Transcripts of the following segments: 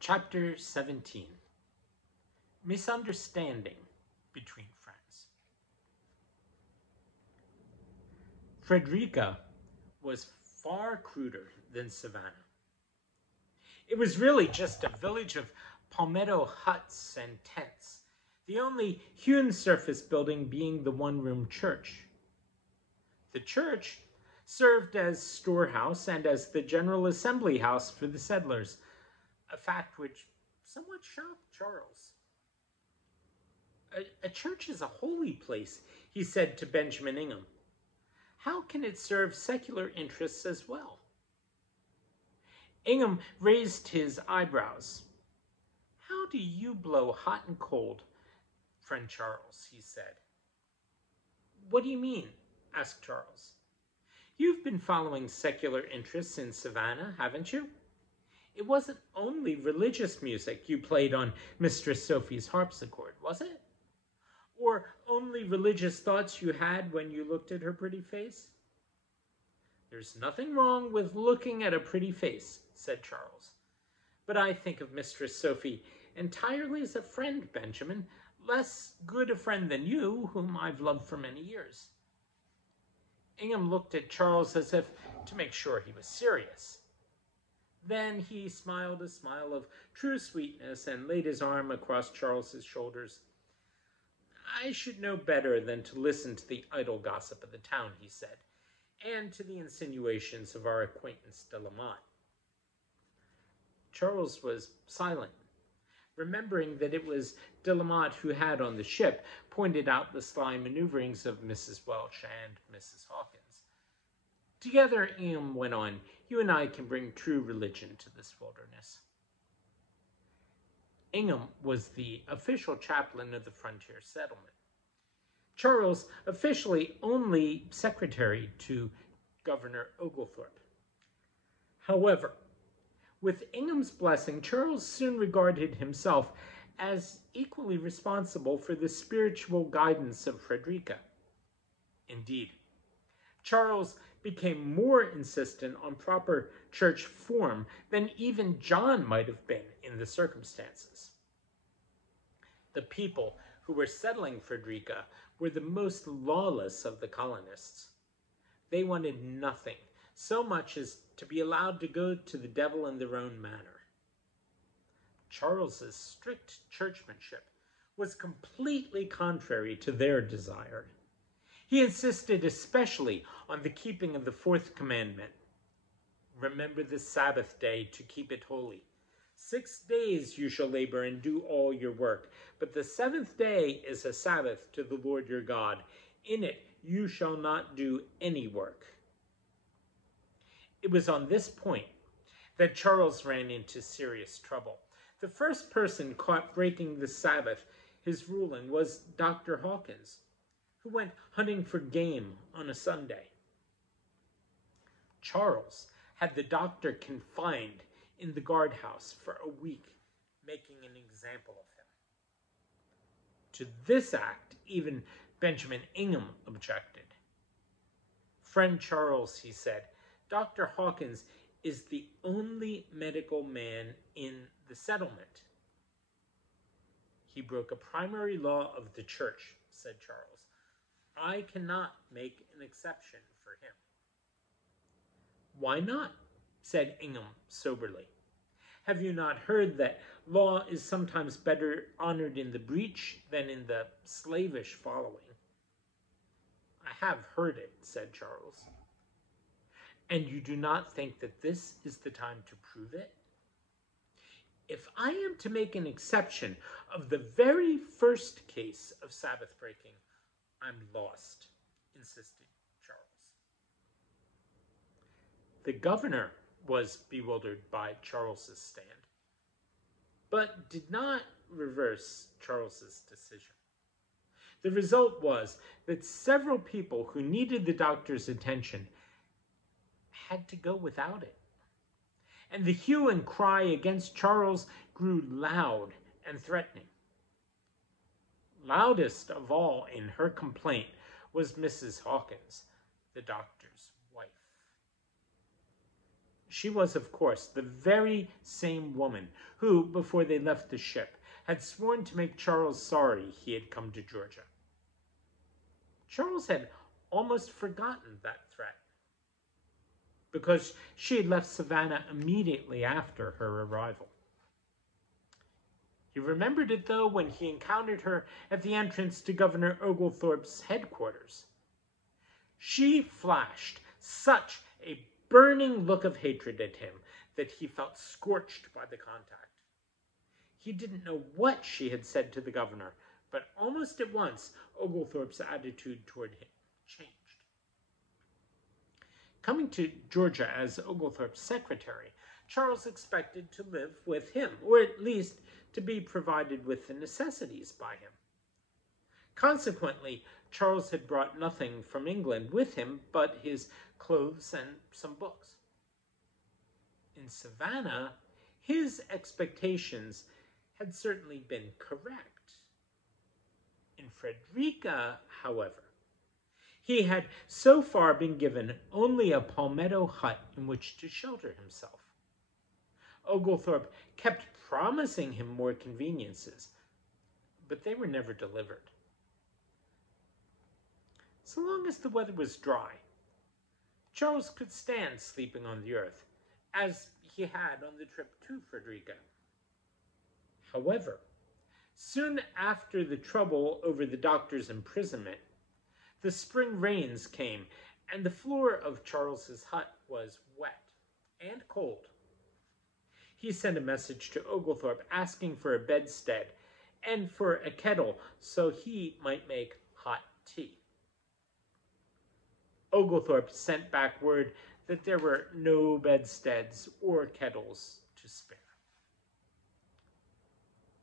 Chapter 17. Misunderstanding between friends. Frederica was far cruder than Savannah. It was really just a village of palmetto huts and tents, the only hewn surface building being the one-room church. The church served as storehouse and as the general assembly house for the settlers, a fact which somewhat shocked Charles. A church is a holy place, he said to Benjamin Ingham. How can it serve secular interests as well? Ingham raised his eyebrows. How do you blow hot and cold, friend Charles, he said. What do you mean? Asked Charles. You've been following secular interests in Savannah, haven't you? It wasn't only religious music you played on Mistress Sophie's harpsichord, was it? Or only religious thoughts you had when you looked at her pretty face? There's nothing wrong with looking at a pretty face, said Charles. But I think of Mistress Sophie entirely as a friend, Benjamin, less good a friend than you, whom I've loved for many years. Ingham looked at Charles as if to make sure he was serious. Then he smiled a smile of true sweetness and laid his arm across Charles's shoulders. I should know better than to listen to the idle gossip of the town, he said, and to the insinuations of our acquaintance de la Motte. Charles was silent, remembering that it was de la Motte who had on the ship pointed out the sly maneuverings of Mrs. Welch and Mrs. Hawkins. Together, Ingham went on, you and I can bring true religion to this wilderness. Ingham was the official chaplain of the frontier settlement. Charles officially only secretary to Governor Oglethorpe. However, with Ingham's blessing, Charles soon regarded himself as equally responsible for the spiritual guidance of Frederica. Indeed, Charles became more insistent on proper church form than even John might have been in the circumstances. The people who were settling Frederica were the most lawless of the colonists. They wanted nothing so much as to be allowed to go to the devil in their own manner. Charles's strict churchmanship was completely contrary to their desire. He insisted especially on the keeping of the fourth commandment. Remember the Sabbath day to keep it holy. 6 days you shall labor and do all your work, but the seventh day is a Sabbath to the Lord your God. In it you shall not do any work. It was on this point that Charles ran into serious trouble. The first person caught breaking the Sabbath, his ruling, was Dr. Hawkins, who went hunting for game on a Sunday. Charles had the doctor confined in the guardhouse for a week, making an example of him. To this act, even Benjamin Ingham objected. Friend Charles, he said, Dr. Hawkins is the only medical man in the settlement. He broke a primary law of the church, said Charles. I cannot make an exception for him. Why not? Said Ingham soberly. Have you not heard that law is sometimes better honored in the breach than in the slavish following? I have heard it, said Charles. And you do not think that this is the time to prove it? If I am to make an exception of the very first case of Sabbath breaking, I'm lost, insisted Charles. The governor was bewildered by Charles's stand, but did not reverse Charles's decision. The result was that several people who needed the doctor's attention had to go without it, and the hue and cry against Charles grew loud and threatening. Loudest of all in her complaint was Mrs. Hawkins, the doctor's wife. She was, of course, the very same woman who, before they left the ship, had sworn to make Charles sorry he had come to Georgia. Charles had almost forgotten that threat, because she had left Savannah immediately after her arrival. He remembered it, though, when he encountered her at the entrance to Governor Oglethorpe's headquarters. She flashed such a burning look of hatred at him that he felt scorched by the contact. He didn't know what she had said to the governor, but almost at once Oglethorpe's attitude toward him changed. Coming to Georgia as Oglethorpe's secretary, Charles expected to live with him, or at least to be provided with the necessities by him. Consequently, Charles had brought nothing from England with him but his clothes and some books. In Savannah, his expectations had certainly been correct. In Frederica, however, he had so far been given only a palmetto hut in which to shelter himself. Oglethorpe kept promising him more conveniences, but they were never delivered. So long as the weather was dry, Charles could stand sleeping on the earth, as he had on the trip to Frederica. However, soon after the trouble over the doctor's imprisonment, the spring rains came, and the floor of Charles's hut was wet and cold. He sent a message to Oglethorpe asking for a bedstead and for a kettle so he might make hot tea. Oglethorpe sent back word that there were no bedsteads or kettles to spare.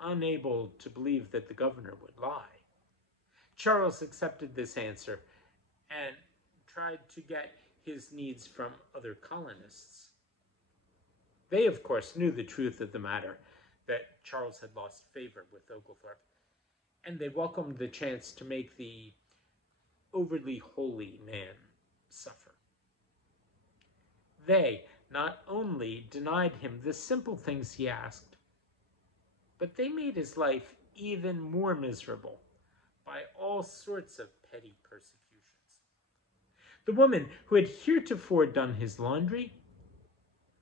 Unable to believe that the governor would lie, Charles accepted this answer and tried to get his needs from other colonists. They, of course, knew the truth of the matter, that Charles had lost favor with Oglethorpe, and they welcomed the chance to make the overly holy man suffer. They not only denied him the simple things he asked, but they made his life even more miserable by all sorts of petty persecutions. The woman who had heretofore done his laundry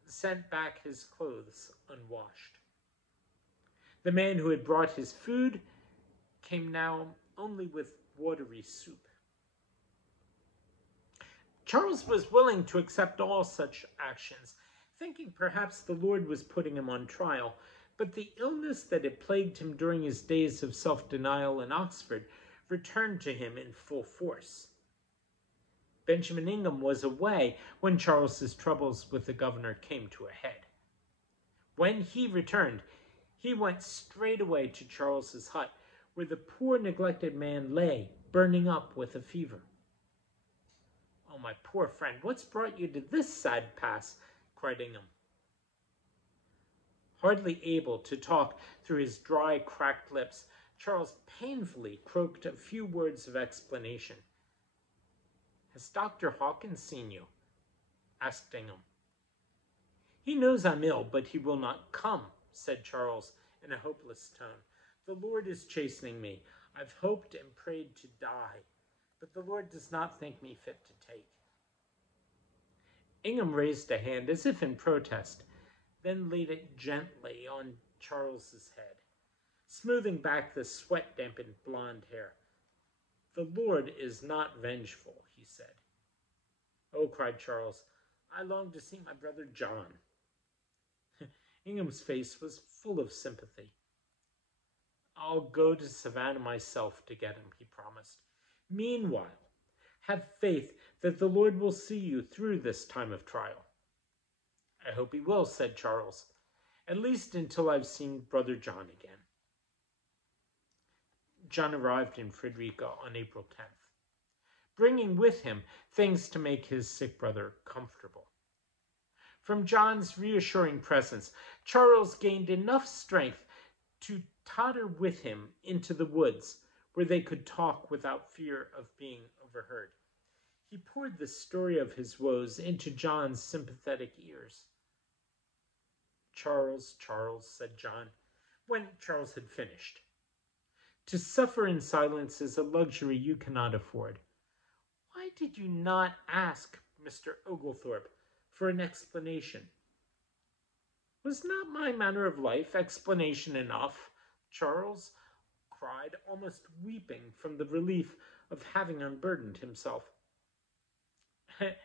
sent back his clothes unwashed. The man who had brought his food came now only with watery soup. Charles was willing to accept all such actions, thinking perhaps the Lord was putting him on trial, but the illness that had plagued him during his days of self-denial in Oxford returned to him in full force. Benjamin Ingham was away when Charles's troubles with the governor came to a head. When he returned, he went straight away to Charles's hut, where the poor neglected man lay, burning up with a fever. "Oh, my poor friend, what's brought you to this sad pass?" cried Ingham. Hardly able to talk through his dry, cracked lips, Charles painfully croaked a few words of explanation. "Has Dr. Hawkins seen you?" asked Ingham. "He knows I'm ill, but he will not come," said Charles in a hopeless tone. "The Lord is chastening me. I've hoped and prayed to die, but the Lord does not think me fit to take." Ingham raised a hand as if in protest, then laid it gently on Charles's head, smoothing back the sweat-dampened blonde hair. "The Lord is not vengeful," he said. "Oh," cried Charles, "I long to see my brother John." Ingham's face was full of sympathy. "I'll go to Savannah myself to get him," he promised. "Meanwhile, have faith that the Lord will see you through this time of trial." "I hope he will," said Charles, "at least until I've seen Brother John again." John arrived in Frederica on April 10th, bringing with him things to make his sick brother comfortable. From John's reassuring presence, Charles gained enough strength to totter with him into the woods, where they could talk without fear of being overheard. He poured the story of his woes into John's sympathetic ears. Charles, Charles, said John, when Charles had finished. To suffer in silence is a luxury you cannot afford. Why did you not ask Mr. Oglethorpe for an explanation? Was not my manner of life explanation enough? Charles cried, almost weeping from the relief of having unburdened himself.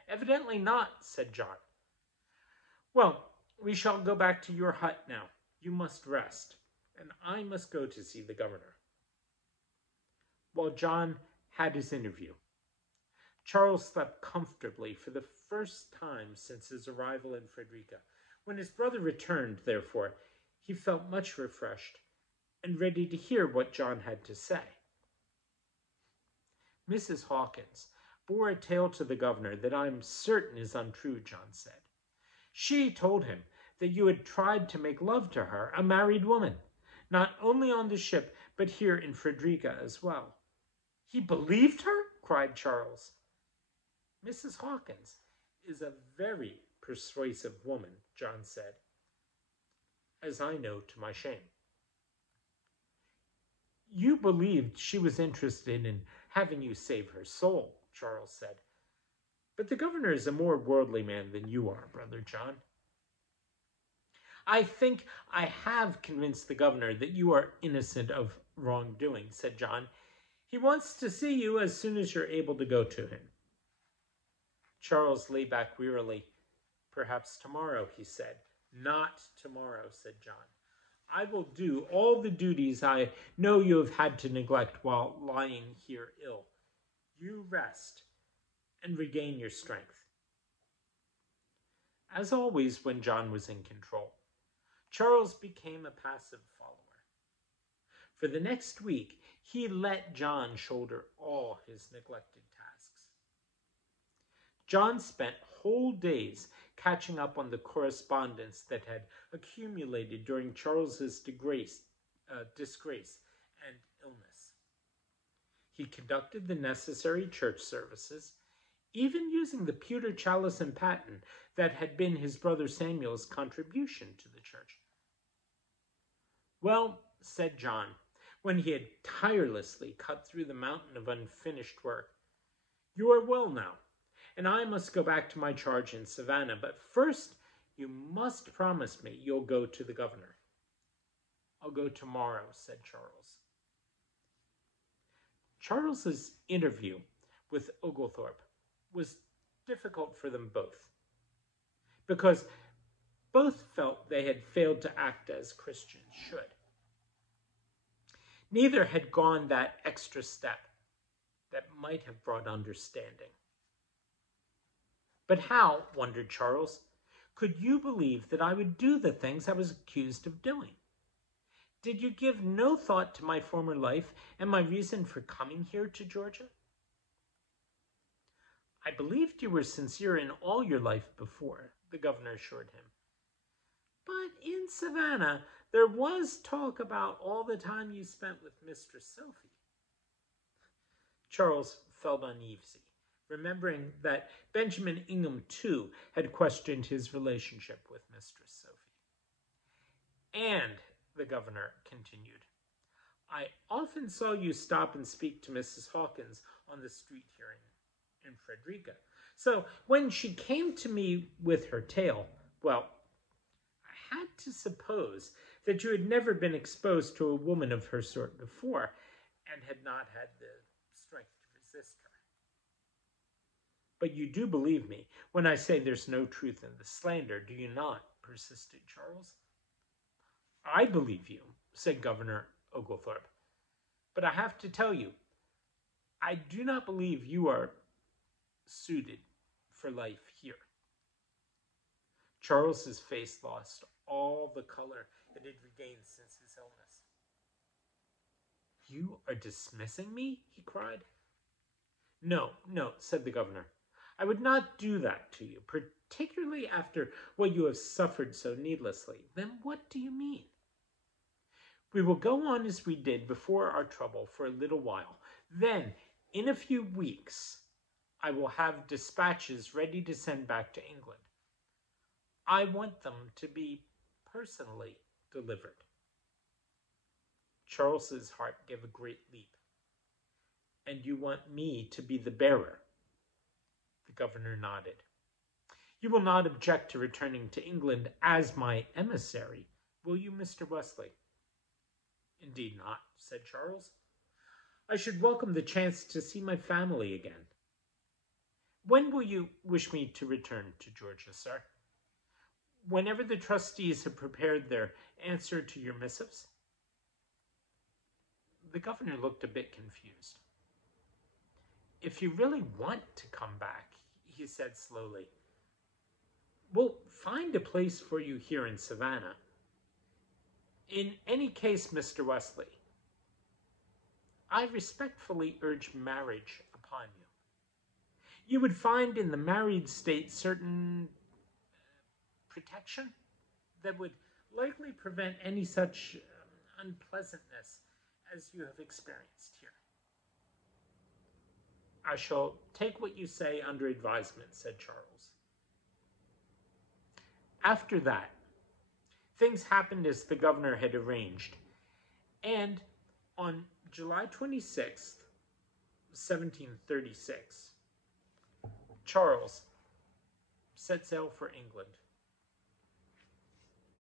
Evidently not, said John. Well, we shall go back to your hut now. You must rest, and I must go to see the governor. While John had his interview, Charles slept comfortably for the first time since his arrival in Frederica. When his brother returned, therefore, he felt much refreshed and ready to hear what John had to say. Mrs. Hawkins bore a tale to the governor that I am certain is untrue, John said. She told him that you had tried to make love to her, a married woman, not only on the ship, but here in Frederica as well. He believed her? Cried Charles. Mrs. Hawkins is a very persuasive woman, John said, as I know to my shame. You believed she was interested in having you save her soul, Charles said. But the governor is a more worldly man than you are, Brother John. I think I have convinced the governor that you are innocent of wrongdoing, said John. He wants to see you as soon as you're able to go to him. Charles lay back wearily. Perhaps tomorrow, he said. Not tomorrow, said John. I will do all the duties I know you have had to neglect while lying here ill. You rest and regain your strength. As always when John was in control, Charles became a passive follower. For the next week, he let John shoulder all his neglected tasks. John spent whole days catching up on the correspondence that had accumulated during Charles's disgrace and illness. He conducted the necessary church services, even using the pewter chalice and paten that had been his brother Samuel's contribution to the church. Well, said John, when he had tirelessly cut through the mountain of unfinished work, you are well now, and I must go back to my charge in Savannah, but first you must promise me you'll go to the governor. I'll go tomorrow, said Charles. Charles's interview with Oglethorpe was difficult for them both, because both felt they had failed to act as Christians should. Neither had gone that extra step that might have brought understanding. But how, wondered Charles, could you believe that I would do the things I was accused of doing? Did you give no thought to my former life and my reason for coming here to Georgia? I believed you were sincere in all your life before, the governor assured him. But in Savannah, there was talk about all the time you spent with Mistress Sophie. Charles felt uneasy, remembering that Benjamin Ingham, too, had questioned his relationship with Mistress Sophie. And, the governor continued, I often saw you stop and speak to Mrs. Hawkins on the street here in Frederica. So when she came to me with her tale, well, I had to suppose that you had never been exposed to a woman of her sort before and had not had the strength to resist her. But you do believe me when I say there's no truth in the slander, do you not? Persisted Charles. I believe you, said Governor Oglethorpe, but I have to tell you, I do not believe you are suited for life here. Charles's face lost all the color it had regained since his illness. You are dismissing me? He cried. No, said the governor. I would not do that to you, particularly after what you have suffered so needlessly. Then what do you mean? We will go on as we did before our trouble for a little while. Then, in a few weeks, I will have dispatches ready to send back to England. I want them to be personally delivered. Charles's heart gave a great leap. And you want me to be the bearer? The governor nodded. You will not object to returning to England as my emissary, will you, Mr. Wesley? Indeed not, said Charles. I should welcome the chance to see my family again. When will you wish me to return to Georgia, sir? Whenever the trustees have prepared their answer to your missives? The governor looked a bit confused. If you really want to come back, he said slowly, we'll find a place for you here in Savannah. In any case, Mr. Wesley, I respectfully urge marriage upon you. You would find in the married state certain protection that would likely prevent any such unpleasantness as you have experienced here. I shall take what you say under advisement, said Charles. After that, things happened as the governor had arranged, and on July 26th, 1736, Charles set sail for England.